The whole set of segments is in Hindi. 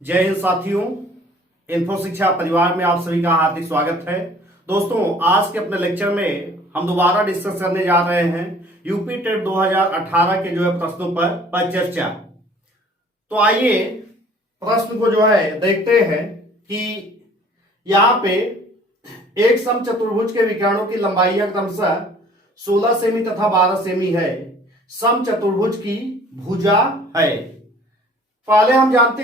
जय हिंद साथियों, इन्फो शिक्षा परिवार में आप सभी का हार्दिक स्वागत है। दोस्तों, आज के अपने लेक्चर में हम दोबारा डिस्कस करने जा रहे हैं यूपी टेट 2018 के प्रश्नों पर चर्चा। तो आइए प्रश्न को देखते हैं कि यहाँ पे एक समचतुर्भुज के विकर्णों की लंबाइयां क्रमशः 16 सेमी तथा 12 सेमी है। समचतुर्भुज की भुजा है। पहले हम जानते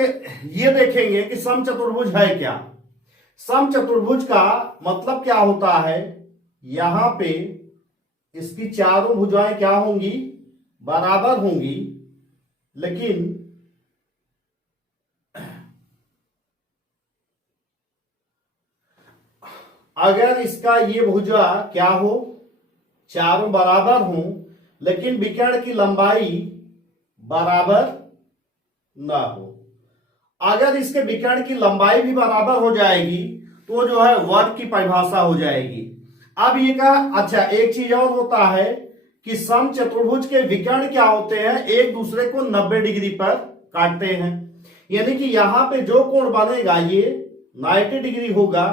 ये देखेंगे कि समचतुर्भुज है क्या। समचतुर्भुज का मतलब क्या होता है, यहां पे इसकी चारों भुजाएं क्या होंगी, बराबर होंगी, लेकिन अगर इसका ये भुजा क्या हो, चारों बराबर हो, लेकिन विकर्ण की लंबाई बराबर ना हो। अगर इसके विकर्ण की लंबाई भी बराबर हो जाएगी तो वर्ग की परिभाषा हो जाएगी। अब ये कहा, अच्छा एक चीज और होता है कि समचतुर्भुज के विकर्ण क्या होते हैं, एक दूसरे को 90 डिग्री पर काटते हैं। यानी कि यहां पे जो कोण बनेगा ये 90 डिग्री होगा,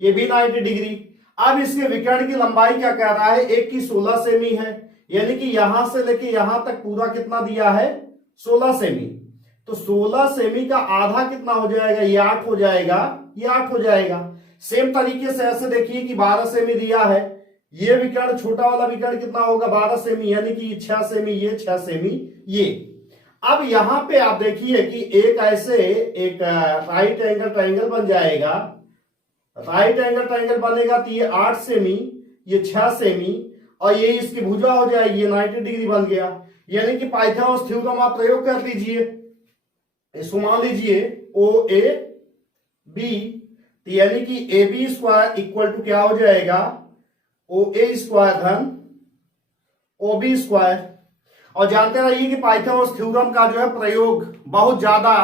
ये भी 90 डिग्री। अब इसके विकर्ण की लंबाई क्या कह रहा है, एक की 16 सेमी है, यानी कि यहां से लेके यहां तक पूरा कितना दिया है, 16 सेमी। तो 16 सेमी का आधा कितना हो जाएगा, ये 8 हो जाएगा, ये 8 हो जाएगा। सेम तरीके से ऐसे देखिए कि 12 सेमी दिया है, ये विकर्ण छोटा वाला विकर्ण कितना होगा, 12 सेमी, यानी कि 6 सेमी, ये 6 सेमी, ये। अब यहां पे आप देखिए कि एक ऐसे एक राइट एंगल ट्रायंगल बन जाएगा। राइट एंगल ट्रायंगल बनेगा तो ये 8 सेमी, ये 6 सेमी, और ये इसकी भुजा हो जाएगी, ये 90 डिग्री बन गया। यानी कि पाइथागोरस थ्योरम आप प्रयोग कर लीजिए। इसको मान लीजिए ओ ए बी, यानी कि A B square equal to क्या हो जाएगा, ओ ए स्क्वायर धन ओ बी स्क्वायर। और जानते रहिए कि पाइथागोरस थ्योरम का प्रयोग बहुत ज्यादा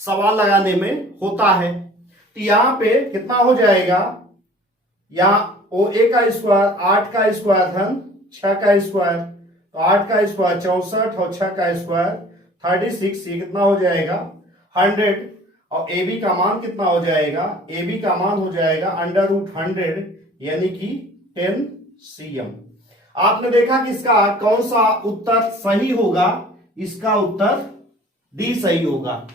सवाल लगाने में होता है। तो यहां पे कितना हो जाएगा, यहां ओ ए का स्क्वायर 8 का स्क्वायर धन 6 का स्क्वायर, तो 8 का स्क्वायर 64 और 6 का स्क्वायर 36, ये कितना हो जाएगा 100। और ए बी का मान कितना हो जाएगा, ए बी का मान हो जाएगा √100, यानी कि 10 cm। आपने देखा कि इसका कौन सा उत्तर सही होगा, इसका उत्तर डी सही होगा।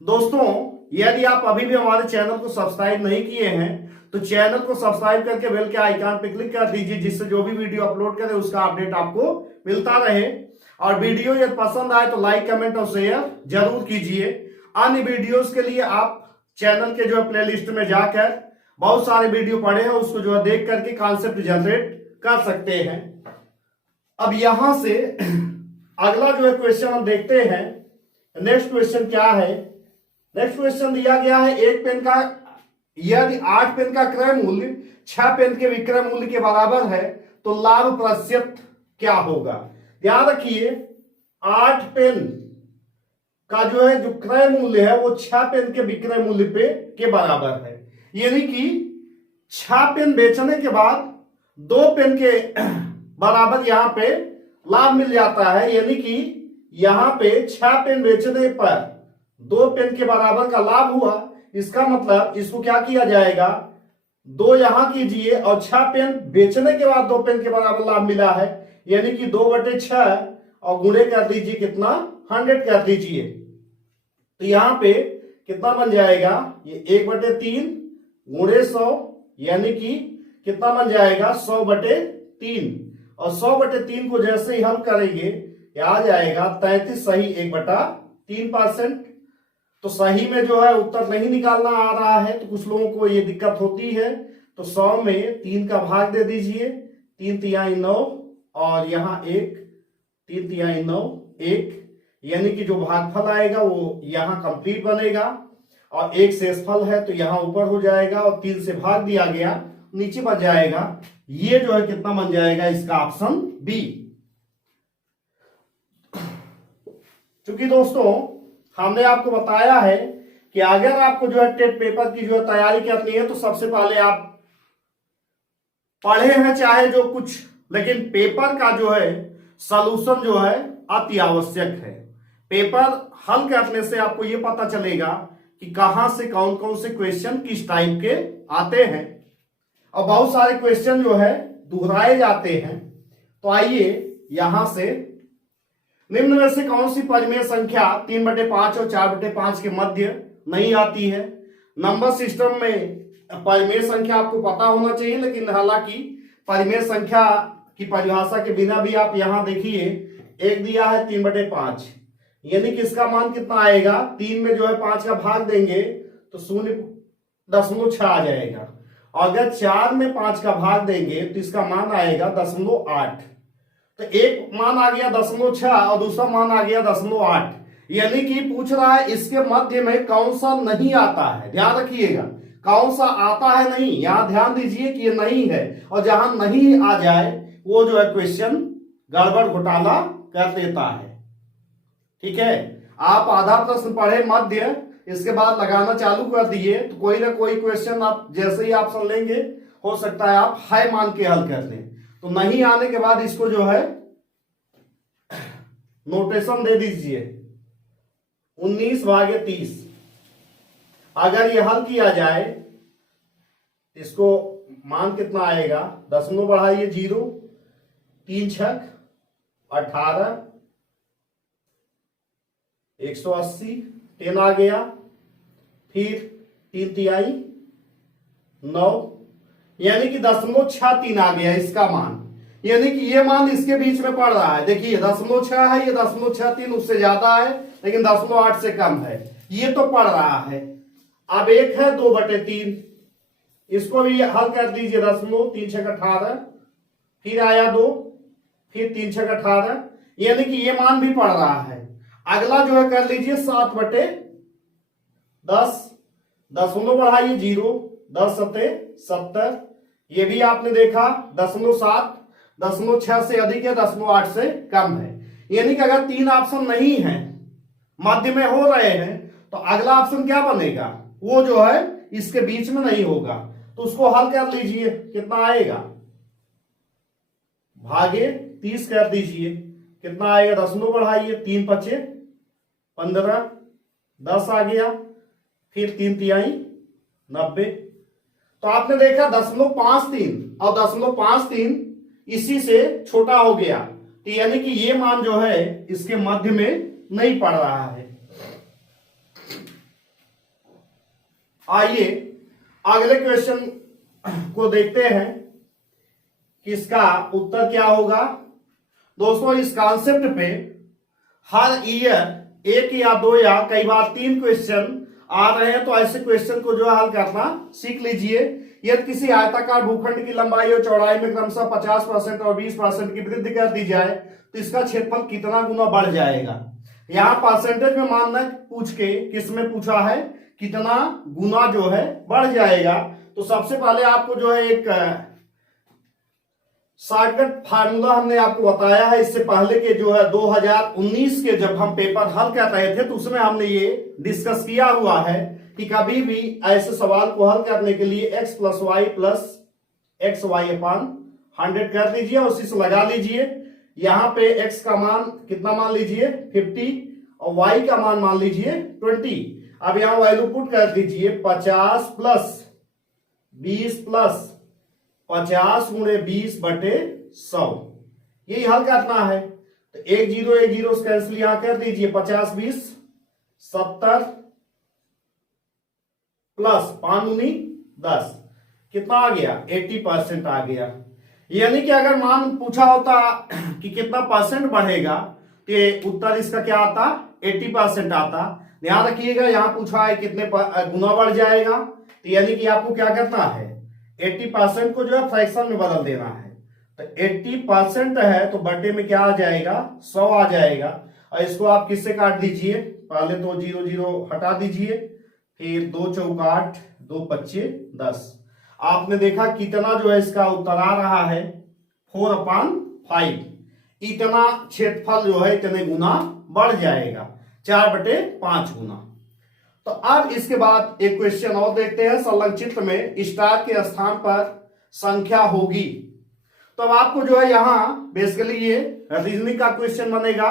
दोस्तों, यदि आप अभी भी हमारे चैनल को सब्सक्राइब नहीं किए हैं तो चैनल को सब्सक्राइब करके बेल के आइकन पे क्लिक कर दीजिए, जिससे जो भी वीडियो अपलोड करें उसका अपडेट आपको मिलता रहे। और वीडियो यदि पसंद आए तो लाइक, कमेंट और शेयर जरूर कीजिए। अन्य वीडियोस के लिए आप चैनल के प्लेलिस्ट में जाकर बहुत सारे वीडियो पड़े हैं, उसको देख करके कॉन्सेप्ट जनरेट कर सकते हैं। अब यहां से अगला क्वेश्चन हम देखते हैं। नेक्स्ट क्वेश्चन क्या है, नेक्स्ट क्वेश्चन दिया गया है, एक पेन का यदि 8 पेन का क्रय मूल्य 6 पेन के विक्रय मूल्य के बराबर है तो लाभ प्रतिशत क्या होगा। ध्यान रखिए, 8 पेन का जो क्रय मूल्य है वो 6 पेन के विक्रय मूल्य के बराबर है। यानी कि 6 पेन बेचने के बाद 2 पेन के बराबर यहां पे लाभ मिल जाता है। यानी कि यहां पे 6 पेन बेचने पर 2 पेन के बराबर का लाभ हुआ। इसका मतलब इसको क्या किया जाएगा, 2 यहां कीजिए और 6 पेन बेचने के बाद 2 पेन के बराबर लाभ मिला है, यानी कि 2/6 और गुणे कर दीजिए कितना, 100 कर दीजिए। तो यहां पे कितना बन जाएगा, ये 1/3 गुणे 100, यानी कि कितना बन जाएगा 100/3। और 100/3 को जैसे ही हल करेंगे ये आ जाएगा 33 सही 1/3%। तो सही में उत्तर नहीं निकालना आ रहा है, तो कुछ लोगों को ये दिक्कत होती है। तो 100 में 3 का भाग दे दीजिए, 3 तिहाई 9, और यहाँ 1, 3 तिहाई 9, 1, यानी कि जो भागफल आएगा वो यहाँ कंप्लीट बनेगा, और 1 शेषफल है तो यहाँ ऊपर हो जाएगा, और 3 से भाग दिया गया नीचे बन जाएगा। ये कितना बन जाएगा, इसका ऑप्शन बी। क्योंकि दोस्तों हमने आपको बताया है कि अगर आपको टेट पेपर की तैयारी करनी है तो सबसे पहले आप पढ़े हैं चाहे जो कुछ, लेकिन पेपर का सलूशन अति आवश्यक है। पेपर हल करने से आपको ये पता चलेगा कि कहां से कौन कौन से क्वेश्चन किस टाइप के आते हैं, और बहुत सारे क्वेश्चन जो है दोहराए जाते हैं। तो आइए यहां से, निम्न में से कौन सी परिमेय संख्या 3/5 और 4/5 के मध्य नहीं आती है। नंबर सिस्टम में परिमेय संख्या आपको पता होना चाहिए, लेकिन हालांकि परिमेय संख्या की परिभाषा के बिना भी आप यहां देखिए, एक दिया है 3/5, यानी कि इसका मान कितना आएगा, 3 में जो है 5 का भाग देंगे तो 0.6 आ जाएगा, और अगर 4 में 5 का भाग देंगे तो इसका मान आएगा 0.8। तो एक मान आ गया 0.6 और दूसरा मान आ गया 0.8, यानी कि पूछ रहा है इसके मध्य में कौन सा नहीं आता है। ध्यान रखिएगा, कौन सा आता है नहीं, यहां ध्यान दीजिए कि ये नहीं है, और जहां नहीं आ जाए वो जो है क्वेश्चन गड़बड़ घोटाला कर देता है। ठीक है, आप आधा प्रश्न पढ़े मध्य, इसके बाद लगाना चालू कर दिए तो कोई ना कोई क्वेश्चन आप जैसे ही ऑप्शन लेंगे हो सकता है आप हाई मान के हल कर दें। तो नहीं आने के बाद इसको जो है नोटेशन दे दीजिए 19/30। अगर ये हल किया जाए इसको मान कितना आएगा, दशमलव बढ़ाइए 0, 3 छक 18, 180, 10 आ गया, फिर 3 तिहाई 9, यानी कि 0.63 आ गया इसका मान, यानी कि ये मान इसके बीच में पड़ रहा है। देखिए 0.6 है, ये 0.63 उससे ज्यादा है, लेकिन 0.8 से कम है, ये तो पड़ रहा है। अब एक है 2/3, इसको भी हल कर दीजिए, 3 छक 18, फिर आया 2, फिर 3 छक 18, यानी कि ये मान भी पड़ रहा है। अगला जो है कर लीजिए 7/10, दशमलव बढ़ाइए 0, 10 सत्ते 70, ये भी आपने देखा 0.7, 0.6 से अधिक है, 0.8 से कम है, यानी कि अगर 3 ऑप्शन नहीं है, मध्य में हो रहे हैं, तो अगला ऑप्शन क्या बनेगा, वो जो है इसके बीच में नहीं होगा। तो उसको हल कर लीजिए, कितना आएगा, भागे 30 कर दीजिए, कितना आएगा, दशमलव बढ़ाइए 3 पचे 15, 10 आ गया, फिर 3 तिहाई 90। तो आपने देखा 0.53 और 0.53 इसी से छोटा हो गया, तो यानी कि ये मान जो है इसके मध्य में नहीं पड़ रहा है। आइए अगले क्वेश्चन को देखते हैं कि इसका उत्तर क्या होगा। दोस्तों इस कॉन्सेप्ट पे हर ईयर 1 या 2 या कई बार 3 क्वेश्चन आ रहे हैं, तो ऐसे क्वेश्चन को जो है हल करना सीख लीजिए। यदि किसी आयताकार भूखंड की लंबाई और चौड़ाई में क्रमशः 50% और 20% की वृद्धि कर दी जाए तो इसका क्षेत्रफल कितना गुना बढ़ जाएगा। यहाँ परसेंटेज में मानना पूछ के किसमें पूछा है, कितना गुना जो है बढ़ जाएगा। तो सबसे पहले आपको जो है एक शॉर्टकट फार्मूला हमने आपको बताया है। इससे पहले के जो है 2019 के जब हम पेपर हल कर रहे थे तो उसमें हमने ये डिस्कस किया हुआ है कि कभी भी ऐसे सवाल को हल करने के लिए x + y + xy/100 कर दीजिए और उसी से लगा लीजिए। यहां पे x का मान कितना मान लीजिए 50 और y का मान मान लीजिए 20। अब यहां वैल्यू पुट कर दीजिए 50 + 20 + 50 × 20/100, यही हल करना है। तो 1 0 1 0 कैंसिल यहां कर दीजिए, 50 20 70 प्लस 5 दूनी 10, कितना आ गया 80% आ गया। यानी कि अगर मान पूछा होता कि कितना परसेंट बढ़ेगा तो उत्तर इसका क्या आता 80% आता। ध्यान रखिएगा यहां पूछा है कितने गुना बढ़ जाएगा, तो यानी कि आपको क्या करना है 80% को जो है फ्रैक्शन में बदल देना है। तो 80% है तो बटे में क्या आ जाएगा 100 आ जाएगा। और इसको आप किससे काट दीजिए, पहले तो 0 0 हटा दीजिए, फिर 2 चौक 8 2 पच्चे 10। आपने देखा कितना जो है इसका उत्तर आ रहा है 4/5। इतना क्षेत्रफल जो है इतने गुना बढ़ जाएगा, 4/5 गुना। तो अब इसके बाद एक क्वेश्चन और देखते हैं। संलग्न चित्र में स्टार के स्थान पर संख्या होगी। तो अब आपको जो है यहां बेसिकली ये रीजनिंग का क्वेश्चन बनेगा।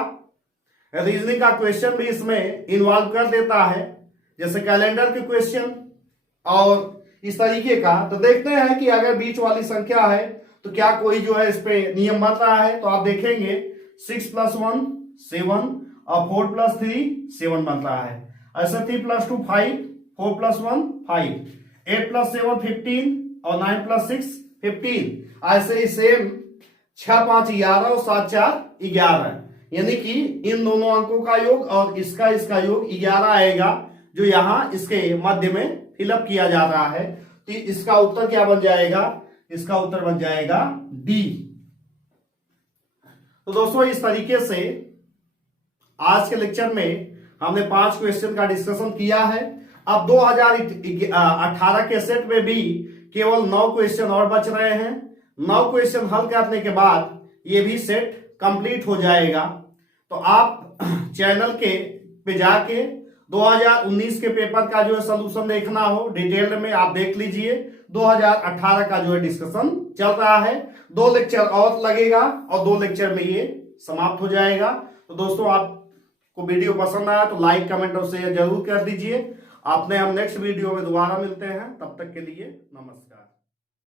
रीजनिंग का क्वेश्चन भी इसमें इन्वॉल्व कर देता है। जैसे कैलेंडर के क्वेश्चन और इस तरीके का। तो देखते हैं कि अगर बीच वाली संख्या है तो क्या कोई जो है इस पे नियम बन रहा है। तो आप देखेंगे 6 + 1 7 और 4 + 3 7 बन रहा है। ऐसे 3 + 2 5, 4 + 1 5, 8 + 7 15 और 9 + 6 15। ऐसे ही सेम 6 5 11 और 7 4 11, यानी कि इन दोनों अंकों का योग और इसका योग 11 आएगा, जो यहां इसके मध्य में फिलअप किया जा रहा है। तो इसका उत्तर क्या बन जाएगा? इसका उत्तर बन जाएगा डी। तो दोस्तों इस तरीके से आज के लेक्चर में हमने 5 क्वेश्चन का डिस्कशन किया है। अब 2018 के सेट में भी केवल 9 क्वेश्चन और बच रहे हैं। 9 क्वेश्चन हल करने के बाद ये भी सेट कंप्लीट हो जाएगा। तो आप चैनल के पे जाके 2019 के पेपर का जो है सोल्यूशन देखना हो डिटेल में आप देख लीजिए। 2018 का जो है डिस्कशन चल रहा है। 2 लेक्चर और लगेगा और 2 लेक्चर में ये समाप्त हो जाएगा। तो दोस्तों आपको वीडियो पसंद आया तो लाइक कमेंट और शेयर जरूर कर दीजिए। हम नेक्स्ट वीडियो में दोबारा मिलते हैं। तब तक के लिए नमस्कार।